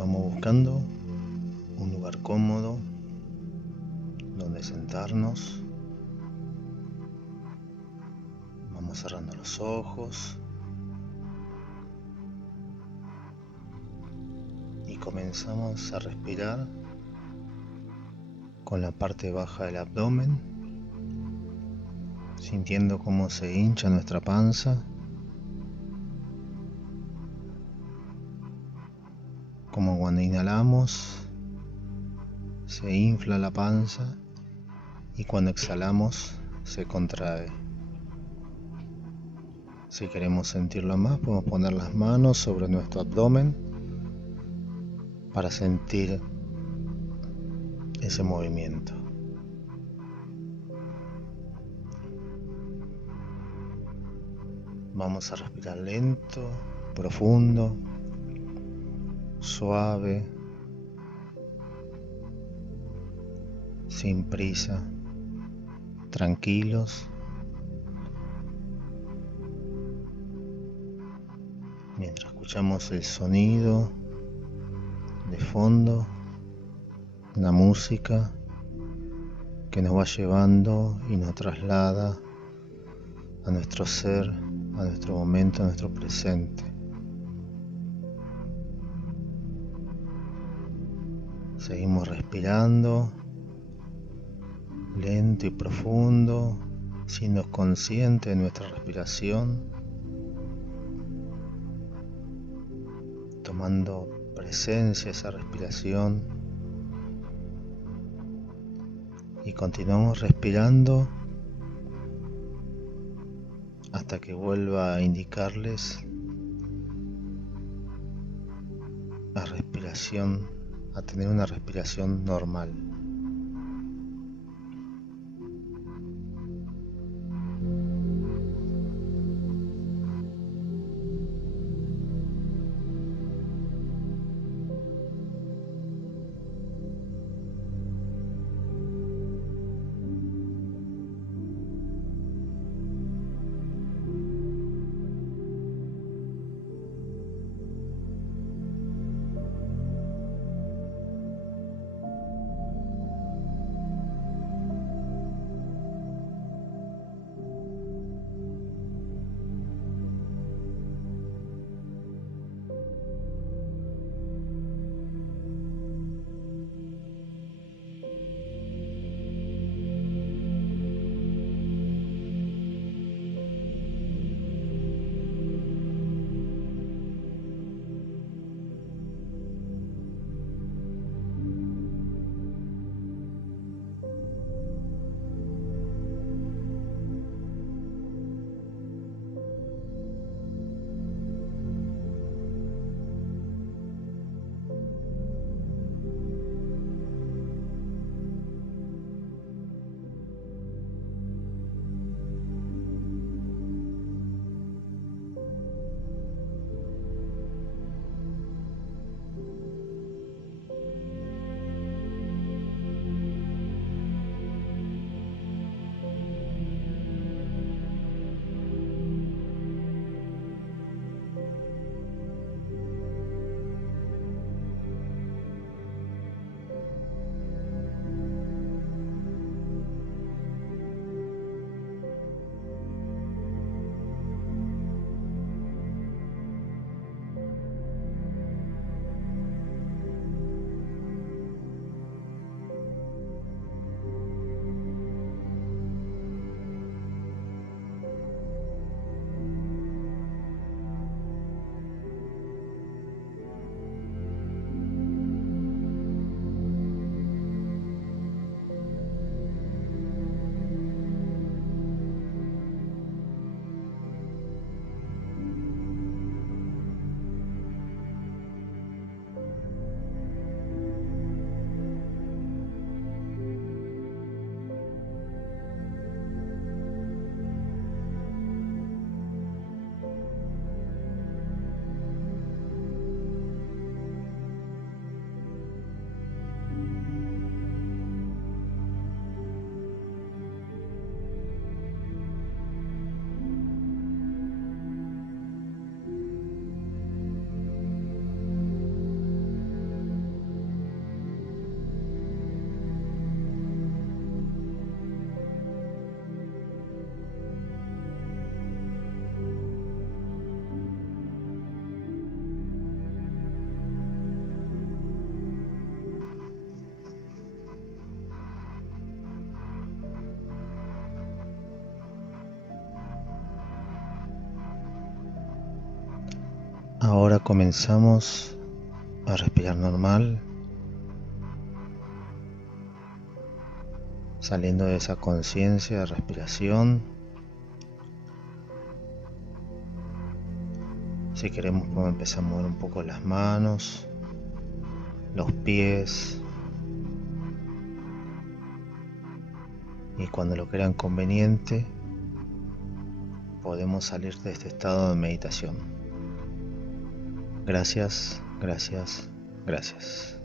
Vamos buscando un lugar cómodo donde sentarnos. Vamos cerrando los ojos y comenzamos a respirar con la parte baja del abdomen, sintiendo cómo se hincha nuestra panza, como cuando inhalamos se infla la panza y cuando exhalamos se contrae. Si queremos sentirlo más, podemos poner las manos sobre nuestro abdomen para sentir ese movimiento. Vamos a respirar lento, profundo, suave, sin prisa, tranquilos. Mientras escuchamos el sonido de fondo, la música que nos va llevando y nos traslada a nuestro ser, a nuestro momento, a nuestro presente. Seguimos respirando, lento y profundo, siendo consciente de nuestra respiración, tomando presencia a esa respiración y continuamos respirando hasta que vuelva a indicarles la respiración, a tener una respiración normal. Ahora comenzamos a respirar normal, saliendo de esa conciencia de respiración. Si queremos podemos empezar a mover un poco las manos, los pies, y cuando lo crean conveniente podemos salir de este estado de meditación. Gracias, gracias, gracias.